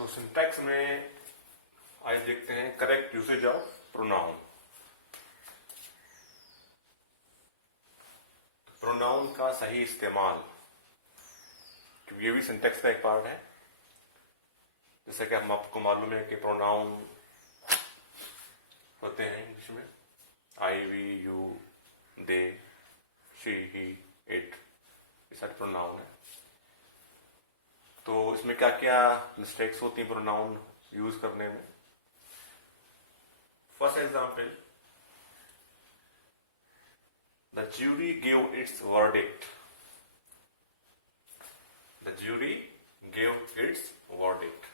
तो सिंटैक्स में आज देखते हैं correct usage of pronoun. Pronoun का सही इस्तेमाल, क्योंकि ये भी सिंटैक्स का एक पार्ट है। जैसे कि हम आपको मालूम है कि प्रोनाउन होते हैं इंग्लिश में I, we, you, they, she, he, it, ये सारे प्रोनाउन है। तो इसमें क्या क्या मिस्टेक्स होती हैं प्रोनाउन यूज करने में। First example, the jury give its verdict. The jury give its verdict.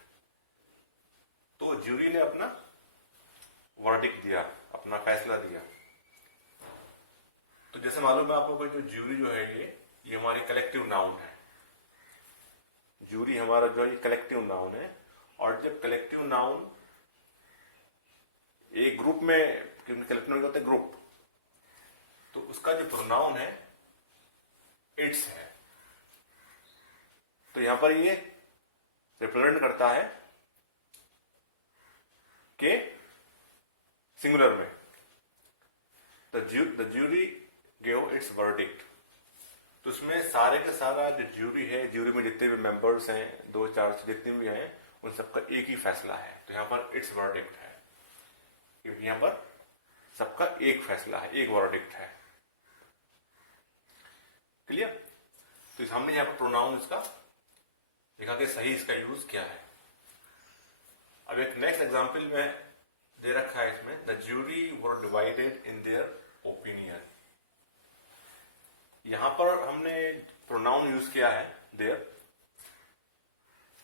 तो ज्यूरी ने अपना वर्डिक्ट दिया, अपना फैसला दिया। तो जैसे मालूम है आपको, जो ज्यूरी जो है ये हमारी कलेक्टिव नाउन है। ज्यूरी हमारा जो है कलेक्टिव नाउन है, और जब कलेक्टिव नाउन एक ग्रुप में, कलेक्टिव नाउन होता है ग्रुप, तो उसका जो प्रोनाउन है इट्स है। तो यहां पर ये रिप्रेजेंट करता है कि सिंगुलर में the jury give its verdict. तो उसमें सारे का सारा जो ज्यूरी है, ज्यूरी में जितने भी मेंबर्स हैं, 2-4 जितने भी हैं, उन सबका एक ही फैसला है। तो यहां पर इट्स वर्डिक्ट है, क्योंकि यहां पर सबका एक फैसला है, एक वर्डिक्ट है। क्लियर? तो हमने यहां पर प्रोनाउन इसका देखा कि सही इसका यूज क्या है। अब एक नेक्स्ट एग्जाम्पल में दे रखा है इसमें, the jury were divided in their opinion. यहां पर हमने प्रोनाउन यूज किया है देयर,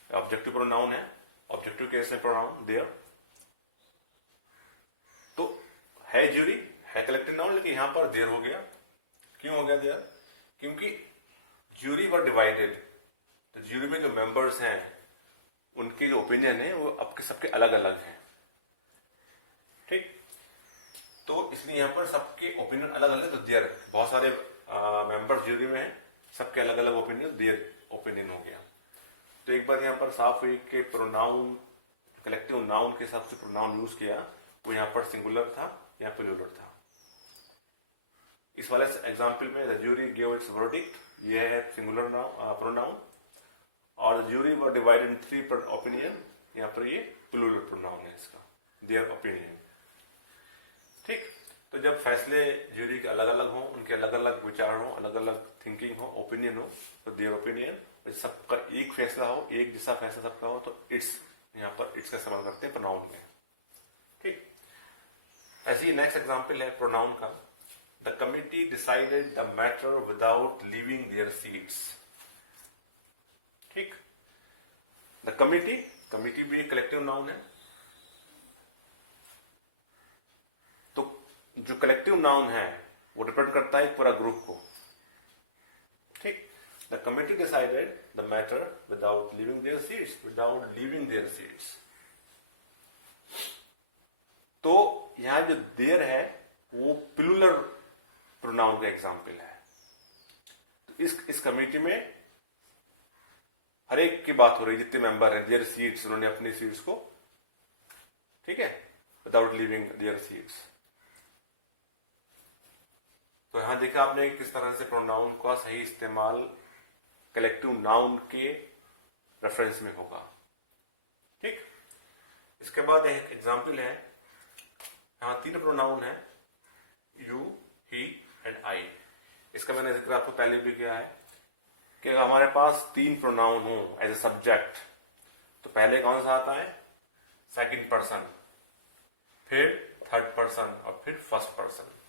ऑब्जेक्टिव प्रोनाउन है, ऑब्जेक्टिव केस में प्रोनाउन देयर। तो है ज्यूरी, है कलेक्टिव नाउन, लेकिन यहां पर देयर हो गया। क्यों हो गया देयर? क्योंकि ज्यूरी वर डिवाइडेड। तो ज्यूरी में जो मेंबर्स हैं उनके जो ओपिनियन है वो आपके सबके अलग अलग हैं। ठीक? तो इसलिए यहां पर सबके ओपिनियन अलग अलग, तो देयर, बहुत सारे मेंबर्स ज्यूरी में हैं, सबके अलग अलग ओपिनियन, देयर ओपिनियन हो गया। तो एक बार यहां पर साफ हुई कि प्रोनाउन कलेक्टिव नाउन के हिसाब से प्रोनाउन यूज किया, वो यहां पर सिंगुलर था या प्लूरल था। इस वाले एग्जाम्पल में the jury give its verdict, ये है सिंगुलर प्रोनाउन, और jury were divided in 3 opinion, यहां पर ये प्लूरल प्रोनाउन है इसका, देयर ओपिनियन। ठीक? तो जब फैसले ज्यूरी के अलग अलग हों, उनके अलग अलग विचार हों, अलग अलग थिंकिंग हो, ओपिनियन हो, तो देयर ओपिनियन, सबका एक फैसला हो, एक जैसा फैसला सबका हो, तो इट्स, यहां पर इट्स का इस्तेमाल करते हैं प्रोनाउन में। ठीक? ऐसे ही नेक्स्ट एग्जाम्पल है प्रोनाउन का, the committee decided the matter without leaving their seats. ठीक? द कमिटी भी एक कलेक्टिव नाउन है। तो जो कलेक्टिव नाउन है वो रिप्रेजेंट करता है पूरा ग्रुप को। ठीक? The committee decided the matter without leaving their seats, तो यहां जो देयर है वो प्लूरल प्रोनाउन का एग्जाम्पल है। तो इस कमेटी में हर एक की बात हो रही है, जितने मेंबर हैं, देयर सीट्स, उन्होंने अपनी सीट्स को, ठीक है, विदाउट लिविंग देयर सीट्स। तो यहां देखा आपने किस तरह से प्रोनाउन का सही इस्तेमाल कलेक्टिव नाउन के रेफरेंस में होगा। ठीक? इसके बाद एक एग्जाम्पल है, यहां 3 प्रोनाउन है, यू, ही एंड आई। इसका मैंने जिक्र आपको पहले भी किया है कि अगर हमारे पास 3 प्रोनाउन हो एज ए सब्जेक्ट, तो पहले कौन सा आता है? सेकंड पर्सन, फिर थर्ड पर्सन, और फिर फर्स्ट पर्सन।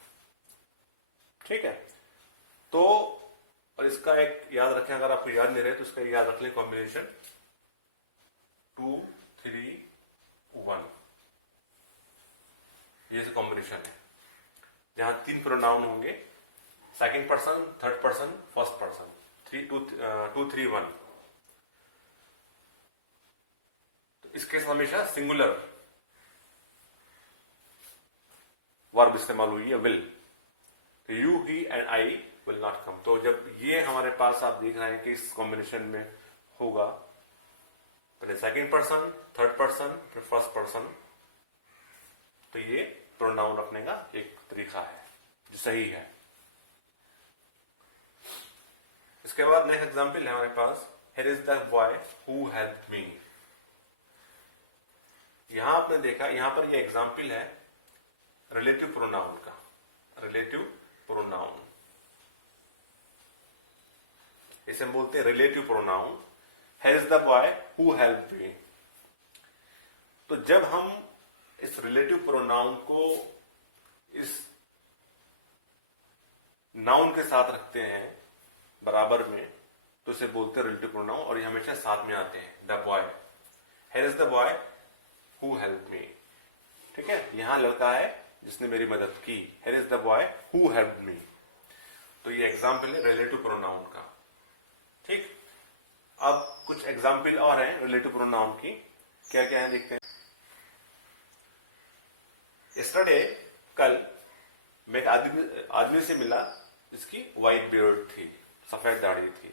ठीक है? तो और इसका एक याद रखें, अगर आपको याद नहीं रहे तो इसका याद रख लें, कॉम्बिनेशन 2, 3, 1, ये कॉम्बिनेशन है जहां 3 प्रोनाउन होंगे, second person, third person, first person, 2, 3, 1। तो इसके हमेशा सिंगुलर वर्ब इस्तेमाल हुई है, विल। तो you, he and I will not come. तो जब ये हमारे पास आप देख रहे हैं कि इस कॉम्बिनेशन में होगा, तो पहले सेकंड पर्सन, थर्ड पर्सन, फिर फर्स्ट पर्सन। तो ये प्रोनाउन रखने का एक तरीका है जो सही है। इसके बाद नेक्स्ट एग्जांपल है हमारे पास, here is the boy who helped me. यहां आपने देखा, यहां पर ये एग्जांपल है रिलेटिव प्रोनाउन का। रिलेटिव प्रोनाउन, इसे हम बोलते हैं relative pronoun. Here is the boy who helped me. तो जब हम इस रिलेटिव प्रोनाउन को इस नाउन के साथ रखते हैं बराबर में, तो इसे बोलते हैं रिलेटिव प्रोनाउन, और ये हमेशा साथ में आते हैं। The boy, here is the boy who helped मी। ठीक है, यहां लड़का है जिसने मेरी मदद की। Here is the boy who helped me. तो ये एग्जाम्पल है रिलेटिव प्रोनाउन का। ठीक, अब कुछ एग्जाम्पल और हैं रिलेटिव प्रोनाउन की। क्या क्या है देखते हैं। यस्टरडे, कल मैं एक आदमी से मिला जिसकी व्हाइट बियर्ड थी, सफेद दाढ़ी थी।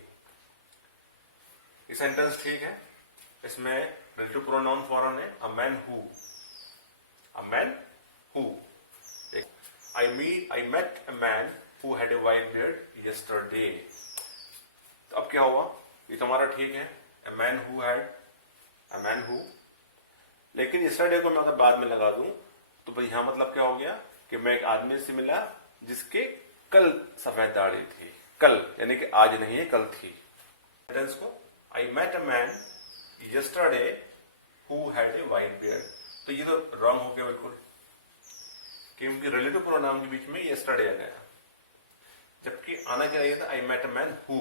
ये सेंटेंस ठीक है। इसमें रिलेटिव प्रोनाउन फॉरन है अ man who. A man who. I met a man who had a white beard yesterday. तो अब क्या हुआ, ये तो हमारा ठीक है, a man who। लेकिन yesterday को मैं अगर बाद में लगा दूं तो भाई यहां मतलब क्या हो गया कि मैं एक आदमी से मिला जिसके कल सफेद दाढ़ी थी। कल यानी कि आज नहीं है, कल थी। सेंटेंस को I met a man yesterday who had a white beard। तो ये तो रॉन्ग हो गया बिल्कुल, क्योंकि रिलेटिव प्रोनाउन के बीच में यस्टरडे आ गया, जबकि आना क्या चाहिए था I met a man who.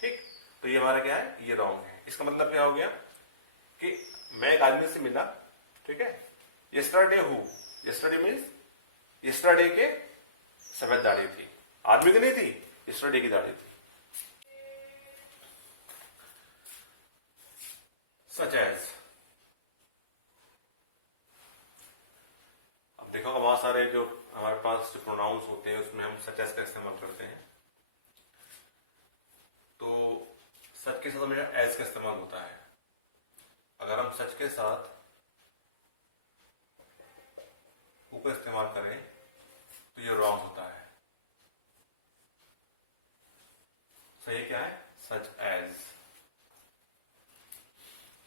ठीक, तो ये हमारा क्या है, ये रॉन्ग है। इसका मतलब क्या हो गया कि मैं एक आदमी से मिला, ठीक है, yesterday who. Yesterday means yesterday के सफेद दाढ़ी थी, आदमी की नहीं थी, यस्टरडे की दाढ़ी थी। सच एज, देखो बहुत सारे जो हमारे पास जो प्रोनाउंस होते हैं उसमें हम सच एज का इस्तेमाल करते हैं। तो सच के साथ हमेशा एज का इस्तेमाल होता है। अगर हम सच के साथ हु का इस्तेमाल करें तो ये रॉन्ग होता है। सही क्या है, सच एज।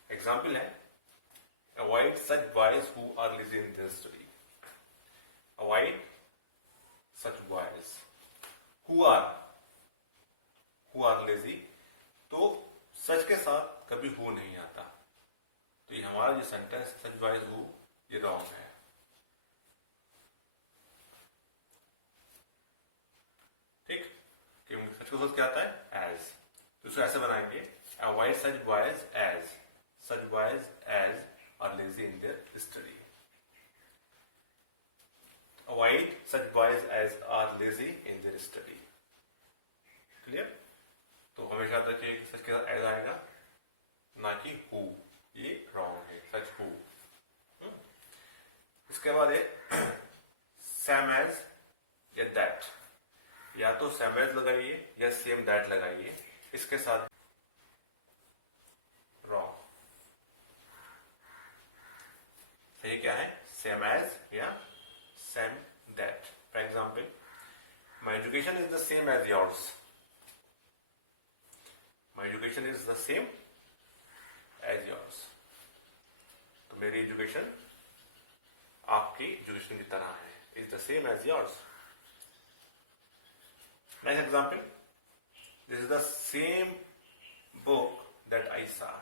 एग्जाम्पल है avoid such boys who are lazy in their study. Avoid such boys who are lazy। तो सच के साथ कभी हु नहीं आता। तो ये हमारा जो सेंटेंस सच बॉयज हु, ये रॉन्ग है। ठीक, क्योंकि सच के साथ क्या आता है, एज। तो इसको ऐसे बनाएंगे avoid such boys as. Such boys as are lazy in their study. Avoid such boys as are lazy in their study। Clear. तो हमेशा याद रखिए कि सच के साथ एज आएगा, ना कि हु। ये रॉन्ग है, सच हु। इसके बाद है सेम एज या दैट। या तो सेम एज लगाइए या सेम दैट लगाइए, इसके साथ रॉन्ग। सही क्या है, सेम एज या same that। For example, my education is the same as yours। My education is the same as yours। तो मेरी एजुकेशन आपकी एजुकेशन की तरह है, is the same as yours। Next example, this is the same book that I saw।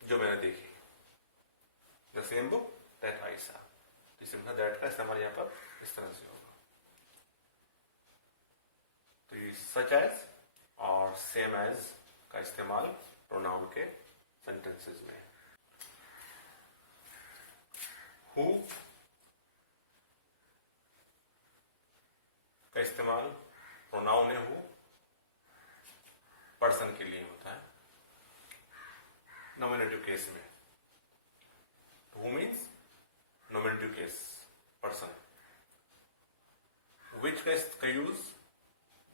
जो मैंने देखी, the same book that I saw। Simple that का इस्तेमाल यहाँ पर इस तरह से होगा। तो ये सच एज और सेम एज का इस्तेमाल प्रोनाउन के सेंटेंसेस में। हु का इस्तेमाल प्रोनाउन है हु, पर्सन के लिए होता है नॉमिनेटिव केस में। Who means nominative case, person। which का use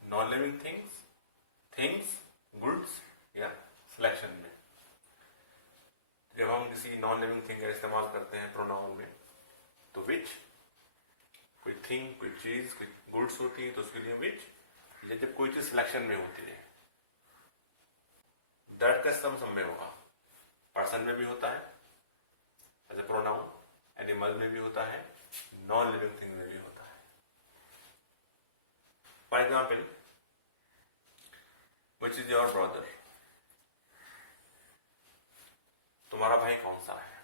non living things, goods या नॉन लिविंग थिंग का इस्तेमाल करते हैं प्रोनाउन में, तो विच, कोई थिंग, कोई चीज, कोई गुड्स होती है तो उसके लिए विच, या जब कोई चीज सिलेक्शन में होती है दैट का इस्तेमाल सब में होगा। पर्सन में भी होता है एज ए प्रोनाउन, एनिमल में भी होता है, नॉन लिविंग थिंग में भी होता है। For example, which is your brother, तुम्हारा भाई कौन सा है,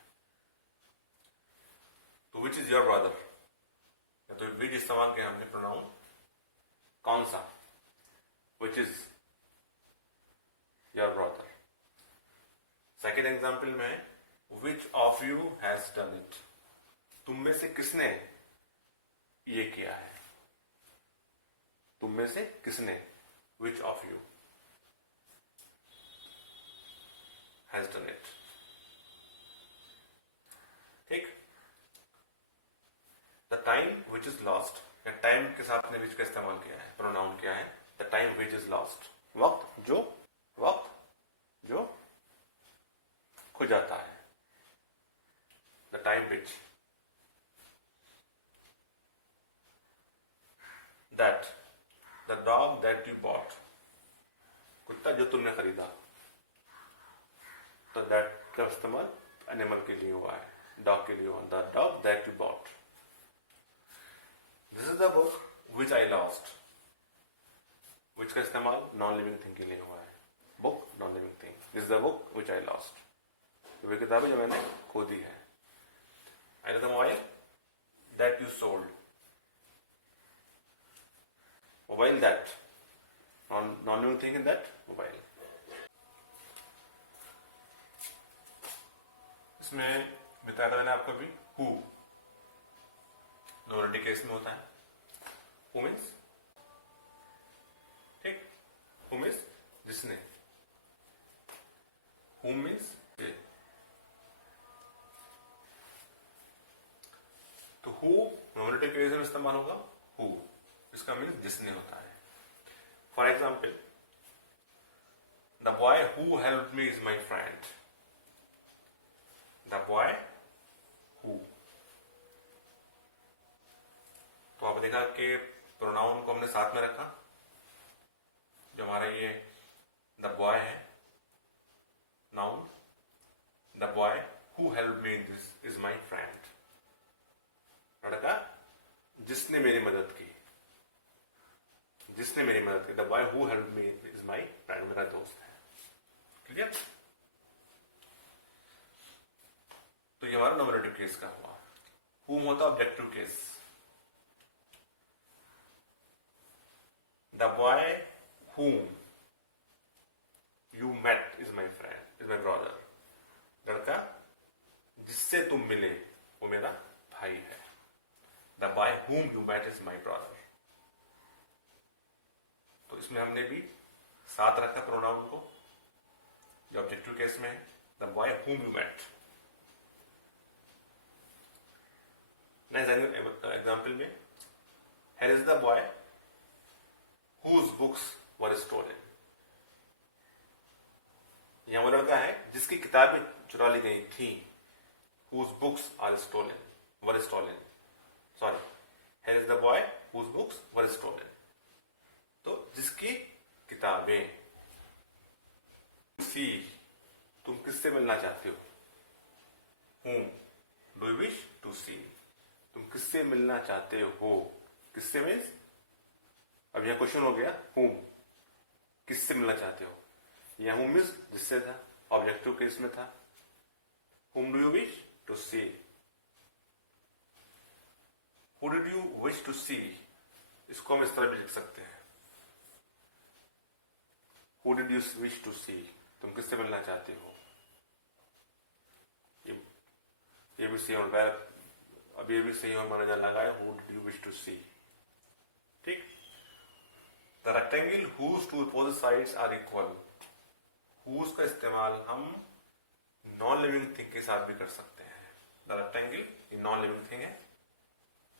तो विच इज योर ब्रदर, या तो विच इस्तेमाल किया हमने प्रोनाउन कौन सा, which is your brother. Second example में which of you has done it, तुम में से किसने ये किया है, तुम में से किसने, which of you has done it. ठीक। The time which is lost, या टाइम के साथ ने विच का इस्तेमाल किया है, प्रोनाउन क्या है, the time which is lost, वक्त जो खो जाता है, the time which. That, the dog that you bot, कुत्ता जो तुमने खरीदा, तो दैट का इस्तेमाल एनिमल के लिए हुआ है, डॉग के लिए हुआ, the dog that you bought. This is the book which I lost, which का इस्तेमाल नॉन लिविंग थिंग के लिए हुआ है, book non living thing, this is the book which I lost, वे किताबें जो मैंने खो दी है। I the mobile that you sold, mobile that, non living thing in that mobile. इसमें बताया था मैंने आपको भी हु, नॉमिनेटिव केस में होता है, हु मीन्स, ठीक, हु मीन्स जिसने, हु मीन्स, तो हु नॉमिनेटिव केस में इस्तेमाल होगा हु, इसका मीन्स जिसने होता है। For example, the boy who help me is my friend, the boy who. तो आप देखा कि प्रोनाउन को हमने साथ में रखा, जो हमारा ये द बॉय है noun, the boy who help me this is my friend, लड़का जिसने मेरी मदद की, जिसने मेरी मदद की, the boy who help me is my friend, मेरा दोस्त है। क्लियर। तो ये हमारा नॉमिनेटिव केस का हुआ। हुम होता objective case, the boy whom you met is my friend, is my brother, लड़का जिससे तुम मिले वो मेरा भाई है, the boy whom you met is my brother. तो इसमें हमने भी साथ रखा प्रोनाउन को, जो ऑब्जेक्टिव केस में है, the boy whom you met. Next example में, here is the boy whose books were stolen, यहां वो लड़का है जिसकी किताबें चुरा ली गई थी, whose books are stolen, were stolen, sorry, here is the boy whose books were stolen, तो जिसकी किताबें। सी, तुम किससे मिलना चाहते हो, whom do you wish to see, तुम किससे मिलना चाहते हो, किससे मीन्स, अब यह क्वेश्चन हो गया whom, किससे मिलना चाहते हो, यह whom मीन्स जिससे था, ऑब्जेक्टिव केस में था, whom do you wish to see, who did you wish to see, इसको हम इस तरह भी लिख सकते हैं, who did you wish to see, तुम किससे मिलना चाहते हो, ये भी सही होगा, अब ये भी सही हो माना जा लगा है, who did you wish to see, ठीक। The rectangle whose two opposite sides are equal, whose का इस्तेमाल हम नॉन लिविंग थिंग के साथ भी कर सकते हैं। द रेक्टेंगल ये नॉन लिविंग थिंग है,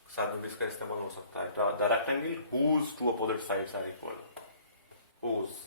साथ में इसका इस्तेमाल हो सकता है। The rectangle whose two opposite sides are equal, whose